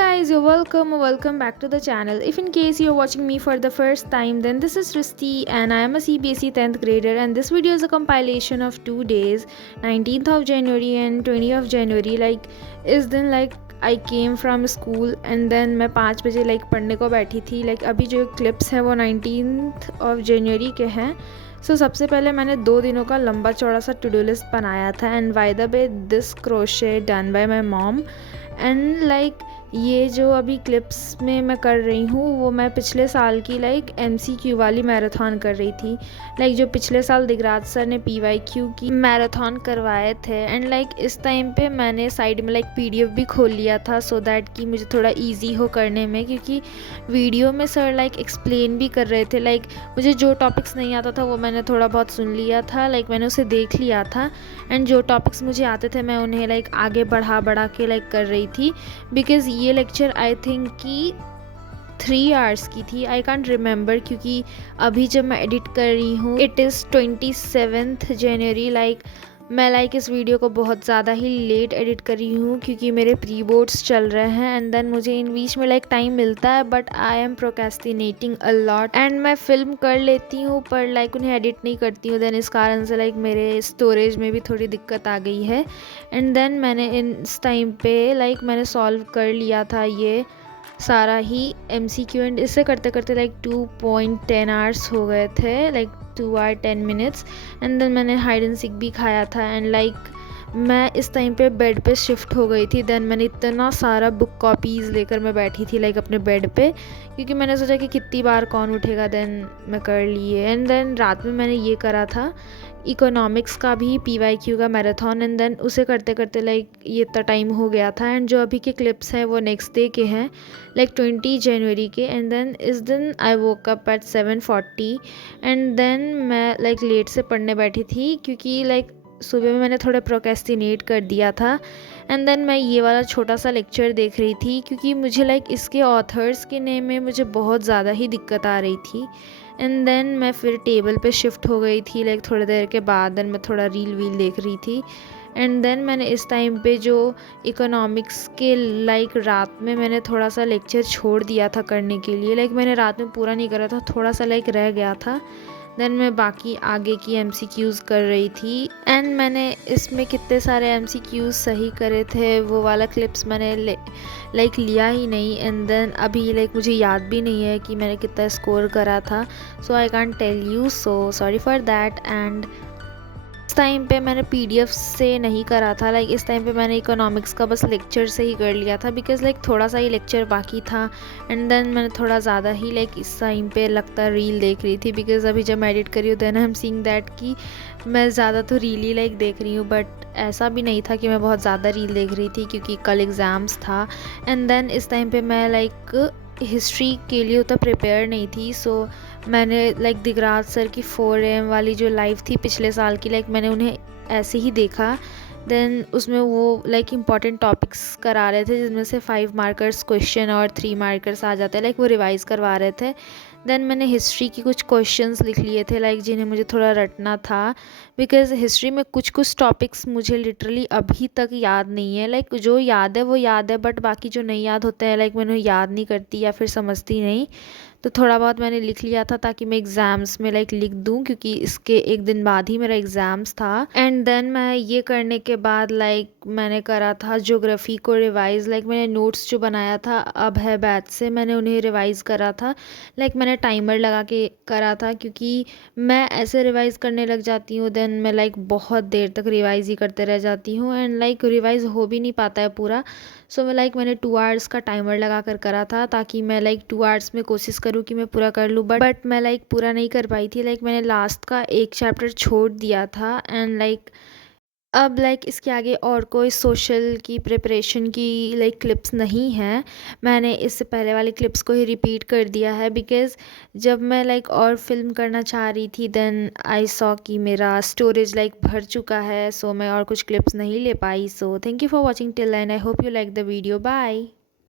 guys, you're welcome back to the channel. If in case you're watching me for the first time, then this is Srishti and I am a CBSE 10th grader, and this video is a compilation of 2 days, 19th of January and 20th of January. Like इस दिन आई केम from school and then मैं 5 बजे पढ़ने को बैठी थी. अभी जो क्लिप्स हैं वो 19th ऑफ जनवरी के हैं. सबसे पहले मैंने 2 दिनों का लंबा चौड़ा सा टू डू लिस्ट बनाया था. And by the way this crochet done by my mom. And ये जो अभी क्लिप्स में मैं कर रही हूँ वो मैं पिछले साल की MCQ वाली मैराथन कर रही थी. जो पिछले साल दिगराज सर ने PYQ की मैराथन करवाए थे. एंड इस टाइम पे मैंने साइड में PDF भी खोल लिया था सो दैट कि मुझे थोड़ा इजी हो करने में, क्योंकि वीडियो में सर एक्सप्लेन भी कर रहे थे. मुझे जो टॉपिक्स नहीं आता था वो मैंने थोड़ा बहुत सुन लिया था. मैंने उसे देख लिया था. एंड जो टॉपिक्स मुझे आते थे मैं उन्हें आगे बढ़ा के कर रही थी. बिकॉज़ ये लेक्चर आई थिंक कि 3 आवर्स की थी. आई कॉन्ट रिमेंबर, क्योंकि अभी जब मैं एडिट कर रही हूँ इट इज़ 27th जनवरी. मैं इस वीडियो को बहुत ज़्यादा ही लेट एडिट कर रही हूँ क्योंकि मेरे प्री बोर्ड्स चल रहे हैं. एंड देन मुझे इन बीच में टाइम मिलता है, but I am procrastinating a lot. And मैं फिल्म कर लेती हूँ पर उन्हें एडिट नहीं करती हूँ. देन इस कारण से मेरे स्टोरेज में भी थोड़ी दिक्कत आ गई है. एंड देन मैंने इस टाइम पे मैंने सॉल्व कर लिया था ये सारा ही MCQ. एंड इससे करते करते 2.10 आवर्स हो गए थे, 2 hour 10 minutes. एंड देन मैंने हाइड एंड सीक भी खाया था. एंड मैं इस टाइम पे बेड पे शिफ्ट हो गई थी. देन मैंने इतना सारा बुक कॉपीज़ लेकर मैं बैठी थी अपने बेड पे, क्योंकि मैंने सोचा कि कितनी बार कौन उठेगा. देन मैं कर लिए. एंड देन रात में मैंने ये करा था इकोनॉमिक्स का भी PYQ का मैराथन. एंड देन उसे करते करते ये इतना टाइम हो गया था. एंड जो अभी के क्लिप्स हैं वो नेक्स्ट डे के हैं, 20 जनवरी के. एंड देन इस दिन I woke up at 7:40. And then मैं लेट से पढ़ने बैठी थी क्योंकि सुबह में मैंने थोड़ा प्रोक्रेस्टिनेट कर दिया था. एंड देन मैं ये वाला छोटा सा लेक्चर देख रही थी क्योंकि मुझे इसके ऑथर्स के नेम में मुझे बहुत ज़्यादा ही दिक्कत आ रही थी. एंड देन मैं फिर टेबल पे शिफ्ट हो गई थी थोड़ी देर के बाद. देन मैं थोड़ा रील देख रही थी. एंड देन मैंने इस टाइम पे जो इकोनॉमिक्स के रात में मैंने थोड़ा सा लेक्चर छोड़ दिया था करने के लिए. मैंने रात में पूरा नहीं करा था, थोड़ा सा रह गया था. देन मैं बाकी आगे की MCQs कर रही थी. एंड मैंने इसमें कितने सारे MCQs सही करे थे वो वाला क्लिप्स मैंने लिया ही नहीं. एंड देन अभी मुझे याद भी नहीं है कि मैंने कितना स्कोर करा था. So I can't tell you, so sorry for that. And इस टाइम पे मैंने PDF से नहीं करा था. इस टाइम पे मैंने इकोनॉमिक्स का बस लेक्चर से ही कर लिया था बिकॉज़ थोड़ा सा ही लेक्चर बाकी था. एंड देन मैंने थोड़ा ज़्यादा ही इस टाइम पे लगता रील देख रही थी. बिकॉज़ अभी जब मैं एडिट कर रही हूँ then I am seeing that कि मैं ज़्यादा तो रील ही देख रही हूँ. बट ऐसा भी नहीं था कि मैं बहुत ज़्यादा रील देख रही थी क्योंकि कल एग्ज़ाम्स था. एंड देन इस टाइम पे मैं हिस्ट्री के लिए उतना प्रिपेयर नहीं थी. सो मैंने दिगराज सर की 4 AM वाली जो लाइव थी पिछले साल की मैंने उन्हें ऐसे ही देखा. देन उसमें वो इंपॉर्टेंट टॉपिक्स करा रहे थे जिसमें से 5 मार्कर्स क्वेश्चन और 3 मार्कर्स आ जाते हैं. वो रिवाइज़ करवा रहे थे. देन मैंने हिस्ट्री की कुछ क्वेश्चंस लिख लिए थे जिन्हें मुझे थोड़ा रटना था. बिकॉज़ हिस्ट्री में कुछ टॉपिक्स मुझे लिटरली अभी तक याद नहीं है. जो याद है वो याद है, बट बाकी जो नहीं याद होते हैं मैं उन्हें याद नहीं करती या फिर समझती नहीं. तो थोड़ा बहुत मैंने लिख लिया था ताकि मैं एग्ज़ाम्स में लिख दूँ, क्योंकि इसके एक दिन बाद ही मेरा एग्ज़ाम्स था. एंड देन मैं ये करने के बाद मैंने करा था ज्योग्राफी को रिवाइज़. मैंने नोट्स जो बनाया था अब है बैच से, मैंने उन्हें रिवाइज़ करा था. मैंने टाइमर लगा के करा था क्योंकि मैं ऐसे रिवाइज़ करने लग जाती हूँ देन मैं बहुत देर तक रिवाइज़ ही करते रह जाती हूँ. एंड रिवाइज़ हो भी नहीं पाता है पूरा. सो मैंने 2 आवर्स का टाइमर लगा कर करा था ताकि मैं 2 आवर्स में कोशिश करूँ कि मैं पूरा कर लूँ. बट मैं पूरा नहीं कर पाई थी. मैंने लास्ट का एक चैप्टर छोड़ दिया था. एंड अब इसके आगे और कोई सोशल की प्रिपरेशन की क्लिप्स नहीं हैं. मैंने इससे पहले वाली क्लिप्स को ही रिपीट कर दिया है बिकॉज़ जब मैं और फिल्म करना चाह रही थी देन आई सॉ कि मेरा स्टोरेज भर चुका है. सो मैं और कुछ क्लिप्स नहीं ले पाई. So thank you for watching till end I hope you like the video. Bye.